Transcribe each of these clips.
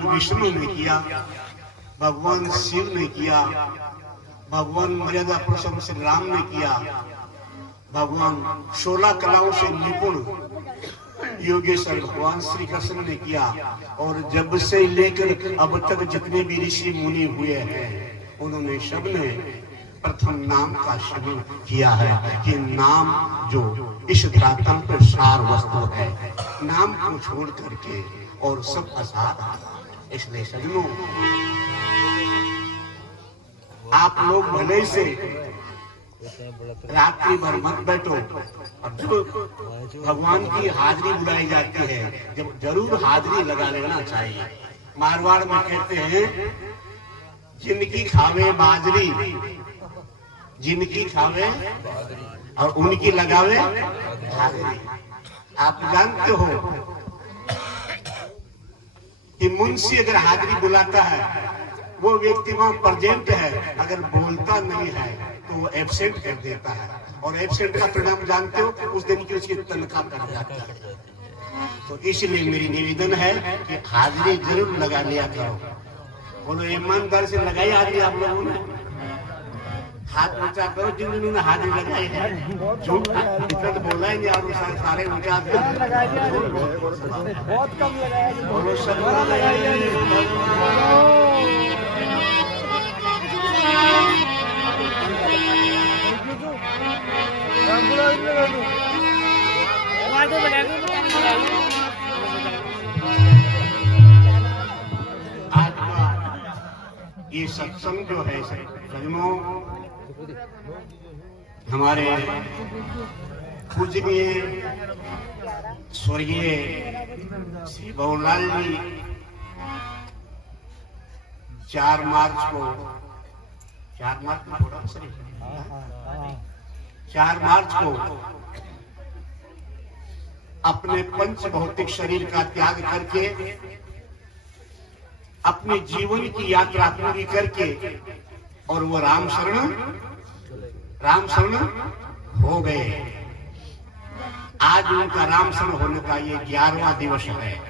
भगवान विष्णु ने किया, भगवान शिव ने किया, भगवान मर्यादा पुरुषोत्तम श्री राम ने किया, भगवान 16 कलाओं से निपुण योगेश्वर भगवान श्री कृष्ण ने किया। और जब से लेकर अब तक जितने भी ऋषि मुनि हुए हैं उन्होंने सबने प्रथम नाम का सेवन किया है कि नाम जो इस धरातल पर सार वस्तु है, नाम को छोड़ करके और सब असार है। इसलिए सजनों, आप लोग भले से रात्रि भर मत बैठो, और जब भगवान की हाजिरी बुलाई जाती है जब जरूर हाजिरी लगा लेना चाहिए। मारवाड़ में कहते हैं जिनकी खावे बाजरी, जिनकी खावे और उनकी लगावे हाजिरी। आप जानते हो कि मुंशी अगर हाजिरी बुलाता है वो व्यक्ति वहां प्रेजेंट है, अगर बोलता नहीं है तो वो एब्सेंट कर देता है, और एब्सेंट का परिणाम जानते हो, उस दिन की उसकी तनख्वाह कट जाती है। तो इसलिए मेरी निवेदन है कि हाजिरी जरूर लगा लिया करो। बोलो ईमानदार से लगाई हाजिरी आप लोगों ने? हाथ ऊंचा करो जिन जिन्होंने हाजिरी लगाई है। झूठ इतना तो बोला ही नहीं, और सारे ऊंचा बहुत कम लगाया। बोलो सब लगाइए। आज का ये सत्संग जो है सजनों, हमारे पूजनीय स्वर्गीय श्री बाबूलाल जी 4 मार्च को 4 मार्च को अपने पंच भौतिक शरीर का त्याग करके अपने जीवन की यात्रा पूरी करके और वो राम शरण हो गए। आज उनका राम शरण होने का ये 11वां दिवस है।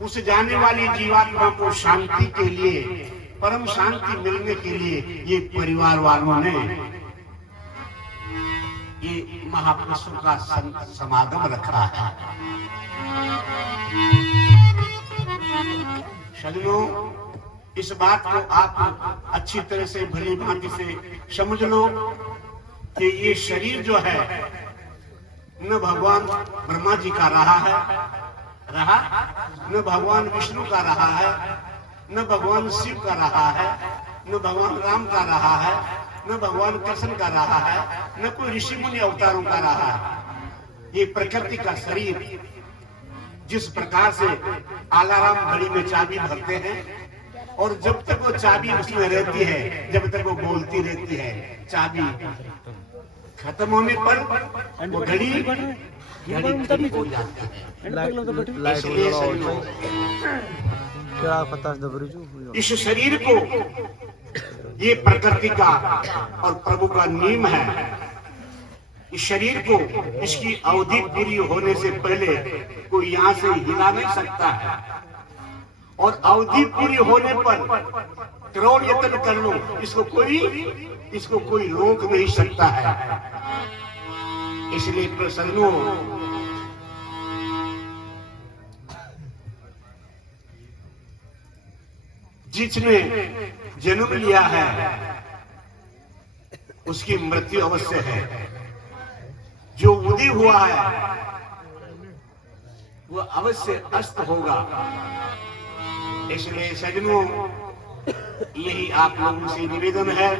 उस जाने वाली जीवात्मा को शांति के लिए, परम शांति मिलने के लिए ये परिवार वालों ने ये महापुरुषों का समागम रखा है। सजनों, इस बात को आप अच्छी तरह से भली भांति से समझ लो कि ये शरीर जो है न भगवान ब्रह्मा जी का रहा, न भगवान विष्णु का रहा है, न भगवान शिव का रहा है, न भगवान राम का रहा है, न भगवान कृष्ण का रहा है, न कोई ऋषि मुनि अवतारों का रहा है। ये प्रकृति का शरीर जिस प्रकार से आलाराम घड़ी में चाबी भरते हैं, और जब तक वो चाबी उसमें रहती है, जब तक वो बोलती रहती है, चाबी खत्म होने पर वो घड़ी हो जाती है। इस शरीर को ये प्रकृति का और प्रभु का नियम है। इस शरीर को इसकी अवधि पूरी होने से पहले कोई यहाँ से हिला नहीं सकता है, और अवधि पूरी होने पर करोड़ यत्न कर लो, इसको कोई रोक नहीं सकता है। इसलिए प्रसन्नो, जिसने जन्म लिया है उसकी मृत्यु अवश्य है। जो उदय हुआ है वो अवश्य अस्त होगा। इसलिए सजनों, यही आप लोगों से निवेदन है,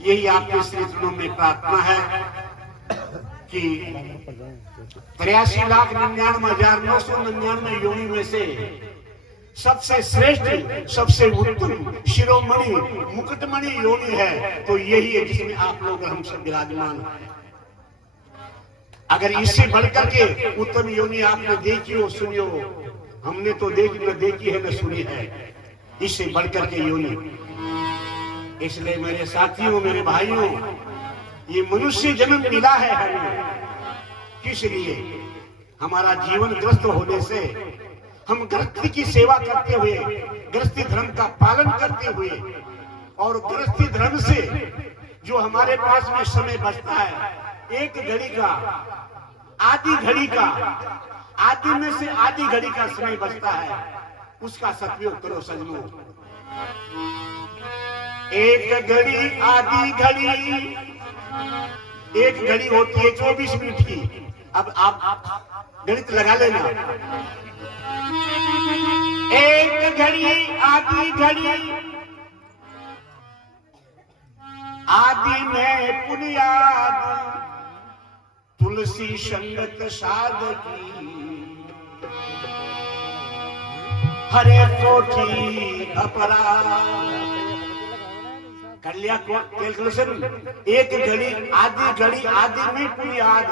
यही आपके श्री चरणों में प्रार्थना है कि 83,99,999 योनि में से सबसे श्रेष्ठ, सबसे उत्तम शिरोमणि मुकुटमणि योनि है तो यही है जिसमें आप लोग हम सब विराजमान हैं। अगर इससे बढ़कर के उत्तम योनि आपने देखी हो, सुनी हो, हमने तो देखी है न सुनी है, इससे बढ़कर के योनि। इसलिए मेरे साथियों, मेरे भाइयों, ये मनुष्य जन्म मिला है हमें किस लिए? हमारा जीवन ग्रस्त होने से हम गृहस्थी की सेवा करते हुए, गृहस्थी धर्म का पालन करते हुए और गृहस्थी धर्म से जो हमारे पास में समय बचता है, एक घड़ी का, आधी घड़ी का, आधी में से आधी घड़ी का समय बचता है, उसका सदुपयोग करो सजनों। एक घड़ी, आधी घड़ी, एक घड़ी होती है 24 मिनट की। अब आप गणित लगा लेना। एक घड़ी, आधी घड़ी, आदि में पुनियाद, तुलसी संगत साधकी, हरे कोठी अपराध। कर लिया कैलकुलेशन? एक घड़ी, आधी घड़ी, आदि में पुनियाद।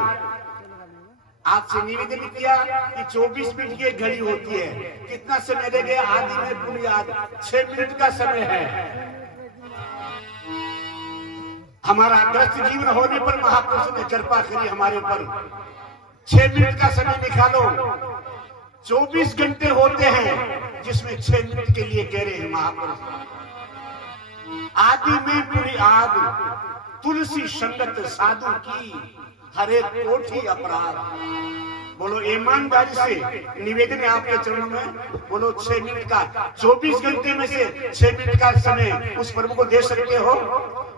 आपसे निवेदन किया कि 24 मिनट की एक घड़ी होती है, कितना समय रह गया? आदि में पुनियाद 6 मिनट का समय है। हमारा ग्रस्त जीवन होने पर महापुरुषों ने कृपा करी हमारे ऊपर। 6 मिनट का समय निकालो। 24 घंटे होते हैं जिसमें 6 मिनट के लिए कह रहे हैं महापुरुष। आदि में पुनियाद, तुलसी संगत साधु की, हरे कोठी अपराध। बोलो ईमानदारी से निवेदन है आपके चरणों में। बोलो 6 मिनट का, 24 घंटे में से 6 मिनट का समय उस प्रभु को दे सकते हो?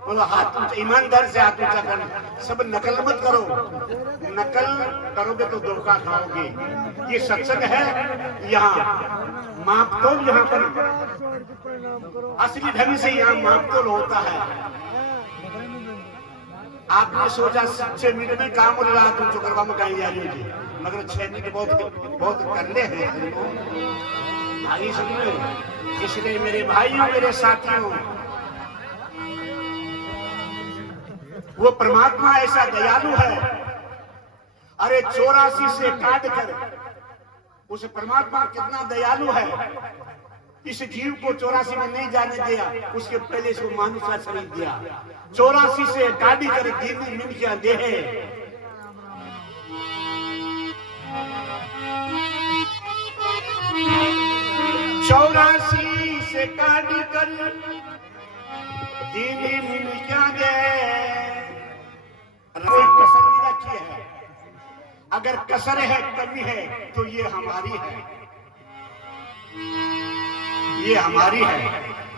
बोलो हाथ ईमानदारी से हाथ ऊंचा करना। सब नकल मत करो, नकल करोगे तो धोखा खाओगे। ये सत्संग है, यहाँ मापतोल, यहाँ पर असली ढंग से यहाँ मापतोल होता है। आपने सोचा 6 मिनट में काम हो रहा, तुम जो करवा में कहीं जा रही हो जी, मगर 6 मिनट बहुत करने हैं आगे सुनिए। इसलिए मेरे भाइयों, मेरे साथियों, वो परमात्मा ऐसा दयालु है। अरे 84 से काट कर उस परमात्मा कितना दयालु है। इस जीव को 84 में नहीं जाने दिया, उसके पहले इसको मानुष का शरीर दिया। 84 से गाड़ी कर दीदी मिल गया देह। 84 से गाड़ी कर दीदी मिल क्या दे। कोई कसर नहीं रखी है। अगर कसर है, कमी है, तो ये हमारी है, ये हमारी है।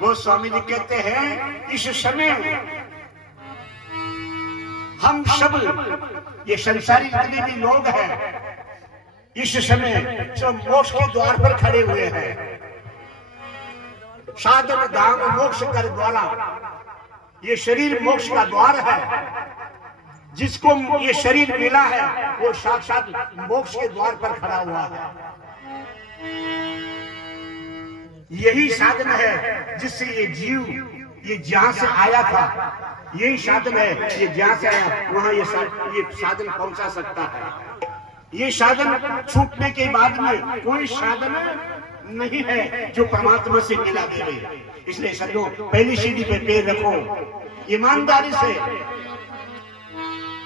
वो स्वामी जी कहते हैं इस समय हम सब, ये संसारी जितने भी लोग हैं, इस समय जो मोक्ष के द्वार पर खड़े हुए हैं, साधन धाम मोक्ष कर द्वारा, ये शरीर मोक्ष का द्वार है। जिसको ये शरीर मिला है वो साक्षात मोक्ष के द्वार पर खड़ा हुआ है। यही साधन है जिससे ये जीव, ये जहां से आया था, यही साधन है, ये जहां से आया वहां ये साधन पहुंचा सकता है। ये साधन छूटने के बाद में कोई साधन नहीं है जो परमात्मा से मिला देवे। इसलिए सजो पहली सीढ़ी पे पैर रखो ईमानदारी से।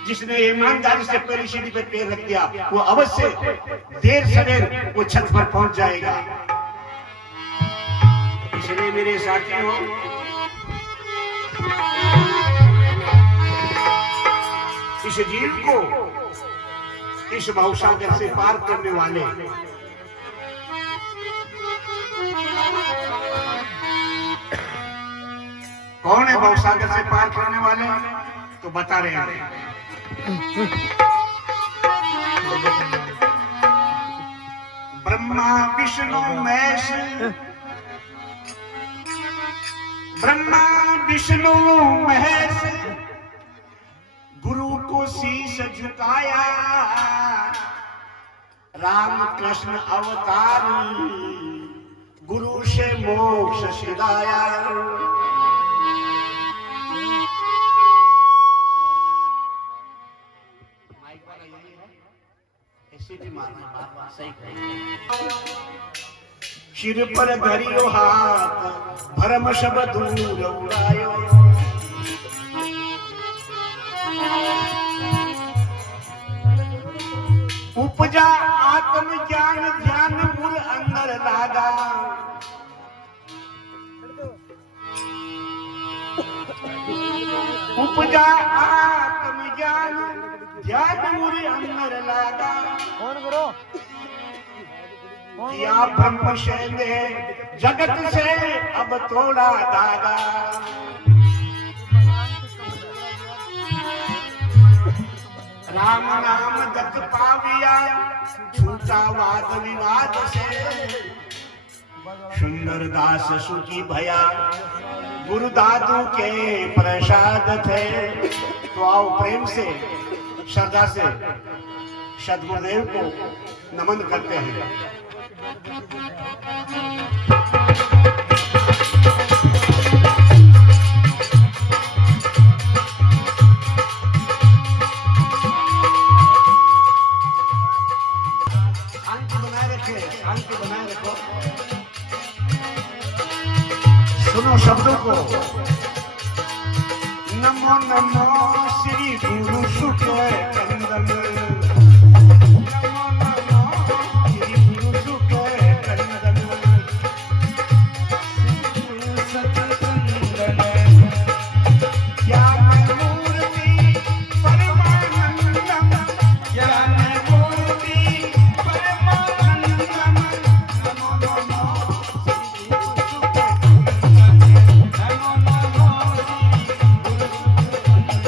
जिसने ईमानदारी से पहली सीढ़ी पे पैर रख दिया वो अवश्य देर सवेर वो छत पर पहुंच जाएगा। इसलिए मेरे साथियों, इस जीव को इस भवसागर से पार करने वाले कौन है? भवसागर से पार करने वाले तो बता रहे हैं। ब्रह्मा विष्णु महेश, ब्रह्मा विष्णु महेश, गुरु को शीश झुकाया, राम कृष्ण अवतार, गुरु से मोक्ष सिधाया। सिर पर धरियो हाथ, भरम सब दूर उड़ायो। उपजा आत्म ज्ञान ध्यान मूल अंदर लागा। उपजा आत्म ज्ञान ध्यान मूल अंदर लागा। किया ब्रह्म शैले जगत से अब थोड़ा दागा। राम नाम जत पाविया छूटा वाद विवाद से। सुंदर दास सुखी भया गुरु दादू के प्रसाद थे। तो आओ प्रेम से श्रद्धा से सदगुरुदेव को नमन करते हैं। शांति बनाए रखो। सुनो शब्दों को। नमो नमो श्री गुरु सुख कंदन। नमो नमो श्री गुरु सुख कंदन। सतकंदन ज्ञान मूर्ति परमानंदम। ज्ञान मूर्ति परमानंदम। नमो नमो श्री गुरु सुख कंदन। नमो नमो श्री गुरु सुख कंदन।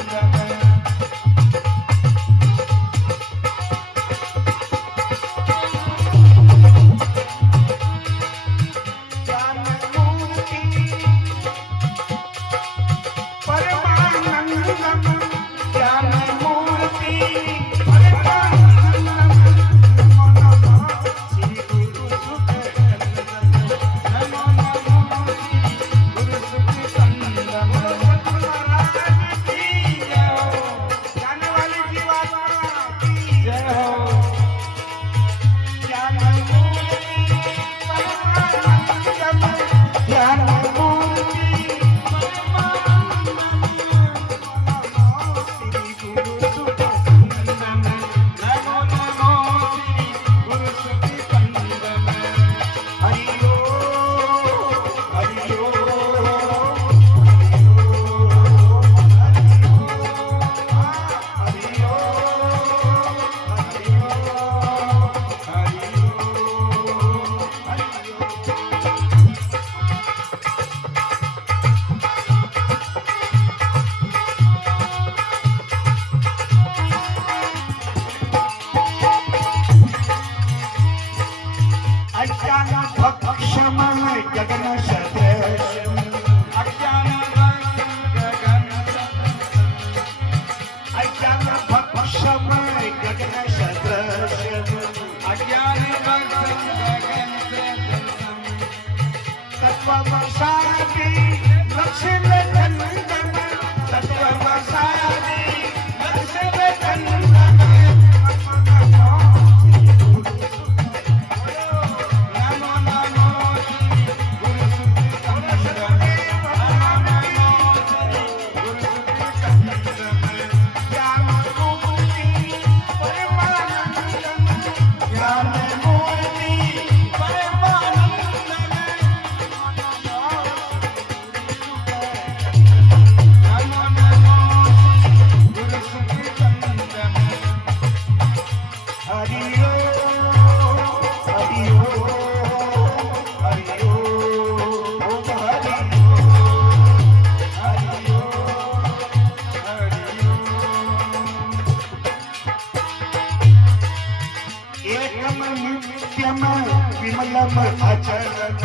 विमलम अचलम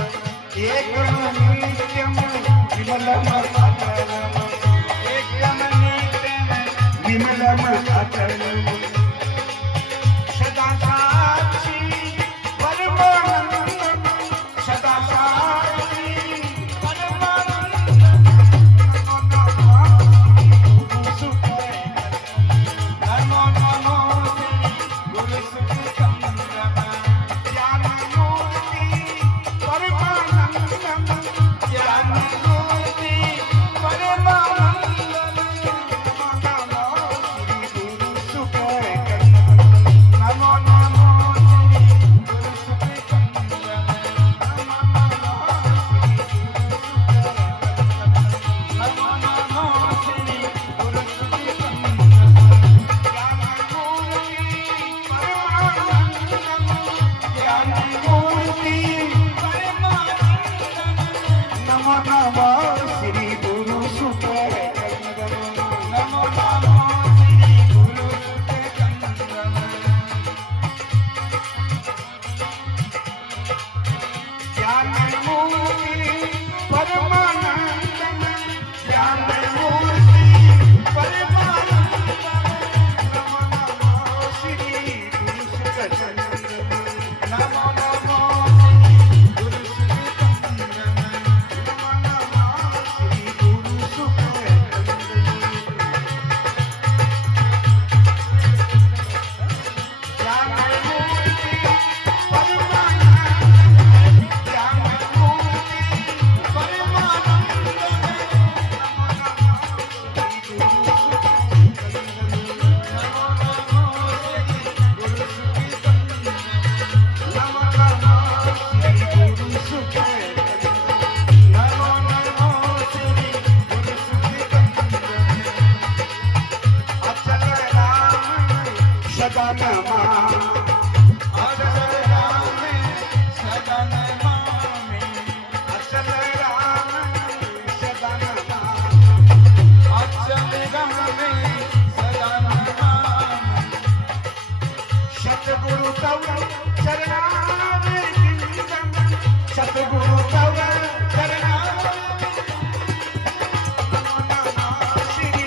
एकम नित्यम विमलम अचलम एकम नित्यम विमलम अचलम सदा साक्षी परमानंदम सदा साक्षी परमानंदम नमो नमो गुरु सुख ज्ञान मूर्ति परमानंदम ज्ञान सदन मामे अचल राम सदन मामे अचल रामे सदन मामे सतगुरु तव चरणारविंदम सतगुरु तव नमो नमो श्री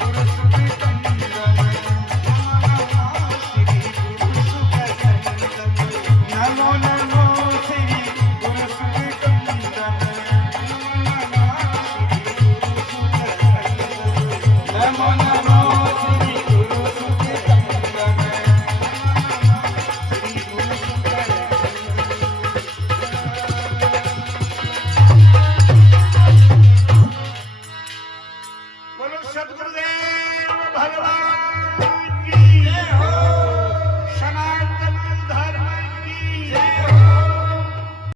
गुरु सुखचंद्रम नमो नमो श्री गुरु सुखचंद्रम नमो नमो श्री गुरु सुखचंद्रम बोलो सतगुरुदेव भगवान